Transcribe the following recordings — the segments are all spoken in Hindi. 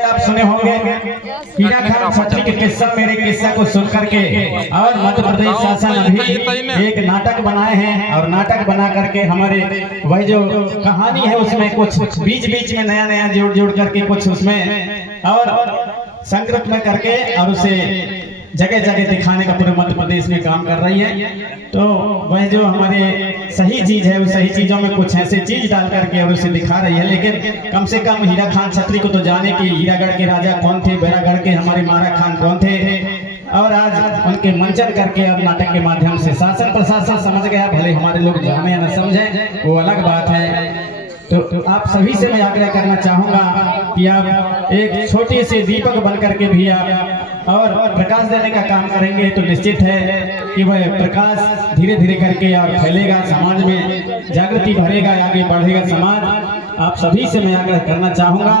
शायद आप सुने होंगे हीरा खान छत्री के किस्सा, मेरे किस्सा को सुन करके और मध्य प्रदेश शासन अभी एक नाटक बनाए हैं और नाटक बना करके हमारे वही जो कहानी है उसमें कुछ बीच बीच में नया नया जोड़ जोड़ करके कुछ उसमें और संस्कृत में करके और उसे जगह जगह दिखाने का पूरे मध्य प्रदेश में काम कर रही है। तो वह जो हमारे सही चीज है उस सही चीजों में कुछ ऐसे चीज डाल करके और उसे दिखा रही है। लेकिन कम से कम हीरा खान छत्री को तो जाने कि हीरागढ़ के राजा कौन थे, बैरागढ़ के हमारे मारा खान कौन थे, और आज उनके मंचन करके और नाटक के माध्यम से शासन प्रशासन समझ गया, भले हमारे लोग जाने या न समझे वो अलग बात है। तो आप सभी से मैं आग्रह करना चाहूंगा कि आप एक छोटे से दीपक बन करके भी आप और प्रकाश देने का काम करेंगे तो निश्चित है कि वह प्रकाश धीरे धीरे करके और फैलेगा, समाज में जागृति भरेगा, आगे बढ़ेगा समाज। आप सभी से मैं आग्रह करना चाहूंगा,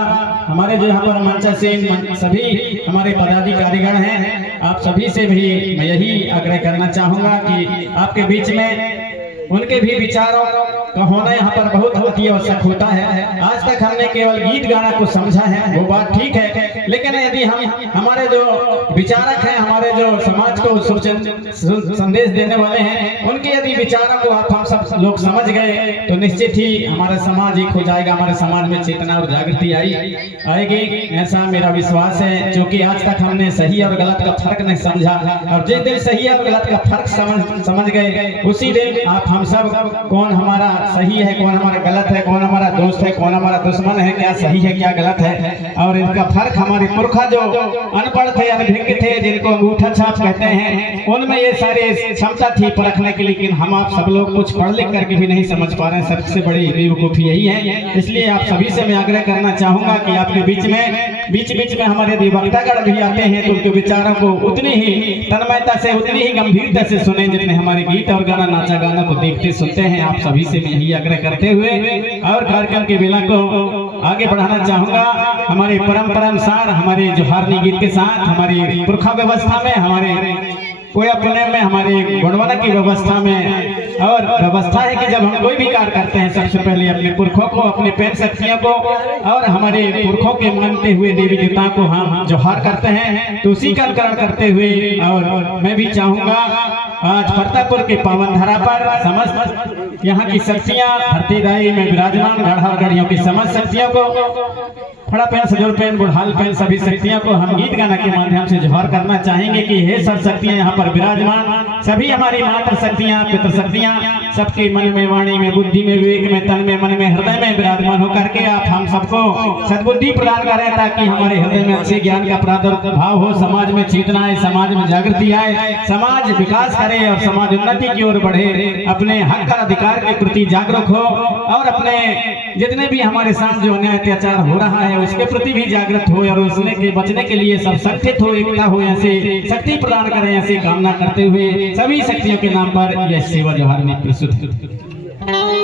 हमारे जो यहाँ पर मंचासीन सभी हमारे पदाधिकारीगण हैं, आप सभी से भी मैं यही आग्रह करना चाहूंगा कि आपके बीच में उनके भी विचारों का होना यहाँ पर बहुत अति आवश्यक होता है। आज तक हमने केवल गीत गाना को समझा है, वो बात ठीक है, लेकिन यदि हम हमारे जो विचारक हैं, हमारे जो समाज को संदेश देने वाले हैं, उनके यदि विचारों को हम सब लोग समझ गए तो निश्चित ही हमारा समाज एक हो जाएगा, हमारे समाज में चेतना और जागृति आएगी, ऐसा मेरा विश्वास है। क्योंकि आज तक हमने सही और गलत का फर्क नहीं समझा, और जिस दिन सही और गलत का फर्क समझ गए उसी दिन आप हम सब कौन हमारा सही है, कौन हमारा गलत है, कौन हमारा दोस्त है, कौन हमारा दुश्मन है, क्या सही है क्या गलत है, और इनका फर्क हमारे पुरखा जो अनपढ़ थे, अनभिज्ञ थे, जिनको अंगूठा छाप कहते हैं, उनमें ये सारी क्षमता थी परखने की। लेकिन हम आप सब लोग कुछ पढ़ लिख करके भी नहीं समझ पा रहे हैं, सबसे बड़ी बेवकूफी यही है। इसलिए आप सभी से मैं आग्रह करना चाहूंगा कि आपके बीच में हमारे यदि वक्तागण भी आते हैं तो उनके विचारों को उतनी ही तन्मयता से, उतनी ही गंभीरता से सुने जितने हमारे गीत और गाना नाचा गाना को देखते सुनते हैं। आप सभी से मैं यही आग्रह करते हुए और कार्यक्रम के बेला को आगे बढ़ाना चाहूंगा। हमारे परंपरा अनुसार हमारे जोहारनी गीत के साथ हमारी पुरखा व्यवस्था में, हमारे कोई अपने में, हमारे गुणवना की व्यवस्था में और व्यवस्था है कि जब हम कोई भी कार्य करते हैं सबसे पहले अपने पुरखों को, अपने पैर शक्तियों को और हमारे पुरखों के मानते हुए देवी देवताओं को हम जोहार करते हैं। तो उसी का अनुकरण करते हुए और मैं भी चाहूंगा आज प्रतापपुर के पावन धरा पर समस्त यहाँ की शक्तियाँ धरती दाई में विराजमान गढ़ा और गढ़ियों की समस्त शक्तियों को, खड़ा पेन, सजोर पेन, बुढ़ाल पेन, सभी शक्तियों को हम गीत गाना के माध्यम से जोहार करना चाहेंगे कि हे सब शक्तियाँ यहाँ पर विराजमान, सभी हमारी मातृ शक्तियाँ, पितृ शक्तियाँ, सबके मन में, वाणी में, बुद्धि में, विवेक में, तन में, मन में, हृदय में विराजमान होकर के आप हम सबको सद्बुद्धि प्रदान करें, ताकि हमारे हृदय में अच्छे ज्ञान का प्रादुर्भाव हो, समाज में चेतना आए, समाज में जागृति आए, समाज विकास करे और समाज उन्नति की ओर बढ़े, अपने हक और अधिकार के प्रति जागरूक हो और अपने जितने भी हमारे साथ जो अन्याय अत्याचार हो रहा है उसके प्रति भी जागृत हो और उसने के बचने के लिए सब संगठित हो, एकता हो, ऐसे शक्ति प्रदान करें, ऐसी कामना करते हुए सभी शक्तियों के नाम पर यह सेवा जोहार में प्रस्तुत है।